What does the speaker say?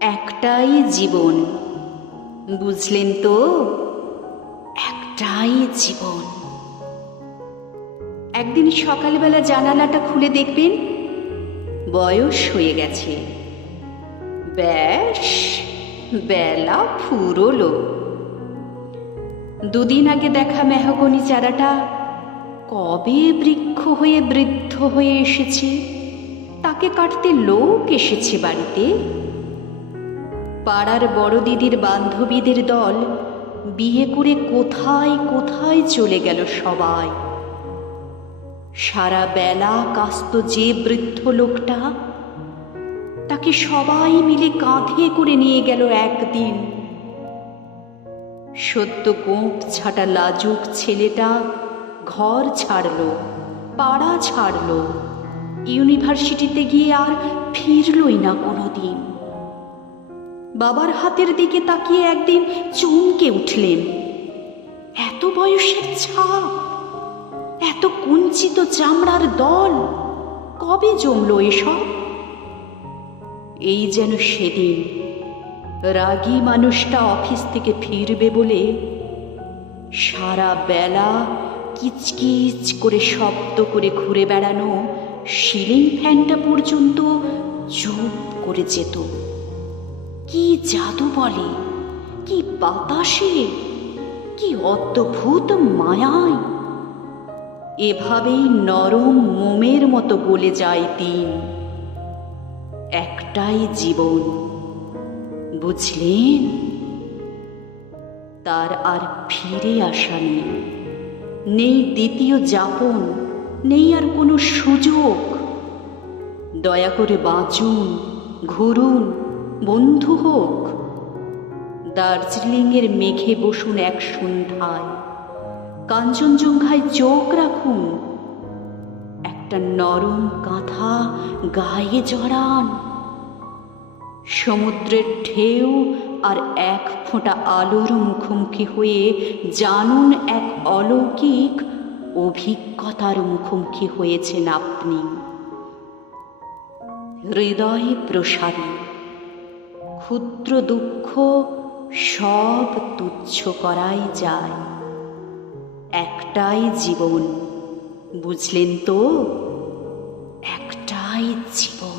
একটাই জীবন, বুঝলেন তো? একটাই জীবন। একদিন সকালবেলা জানালাটা খুলে দেখবেন, বয়স হয়ে গেছে। ব্যাস, বেলা ফুরোলো। দুদিন আগে দেখা মেহগনি চারাটা কবে বৃক্ষ হয়ে বৃদ্ধ হয়ে এসেছে? তাকে কাটতে লোক এসেছে বাড়িতে। পাড়ার বড় দিদির বান্ধবীদের দল বিয়ে করে কোথায় কোথায় চলে গেল সবাই? সারা বেলা কাস্ত যে বৃদ্ধ লোকটা, তাকে সবাই মিলে কাঁধে করে নিয়ে গেল একদিন। সত্য গোপ ছাটা লাজুক ছেলেটা ঘর ছাড়ল, পাড়া ছাড়ল। ইউনিভার্সিটিতে গিয়ে আর ফিরলই না কোনোদিন। বাবার হাতের দিকে তাকিয়ে একদিন চমকে উঠলেন। এত বয়সের ছাপ, এত কুঞ্চিত চামড়ার দল, কবে জমলো এসব? এই যেন সেদিন রাগী মানুষটা অফিস থেকে ফিরবে বলে সারা বেলা কিচকিচ করে শব্দ করে ঘুরে বেড়ানো সিলিং ফ্যানটা পর্যন্ত চুপ করে যেত। কি জাদু বলে, কি বাতাসে, কি অদ্ভুত মায়ায়। এভাবেই নরম মোমের মতো গলে যায় দিন। একটাই জীবন, বুঝলেন? তার আর ফিরে আসা নেই। নেই দ্বিতীয় যাপন, নেই আর কোনো সুযোগ। দয়া করে বাঁচুন, ঘুরুন, বন্ধু হোক। দার্জিলিংয়ের মেঘে বসুন এক সন্ধ্যায়। কাঞ্চনজঙ্ঘায় চোখ রাখুন। একটা নরম কাঁথা গায়ে জড়ান। সমুদ্রের ঢেউ আর এক ফোঁটা আলোর মুখোমুখি হয়ে জানুন এক অলৌকিক অভিজ্ঞতার মুখোমুখি হয়েছেন আপনি। হৃদয় প্রসারী, ক্ষুদ্র দুঃখ সব তুচ্ছ করাই যায়। একটাই জীবন, বুঝলেন তো? একটাই জীবন।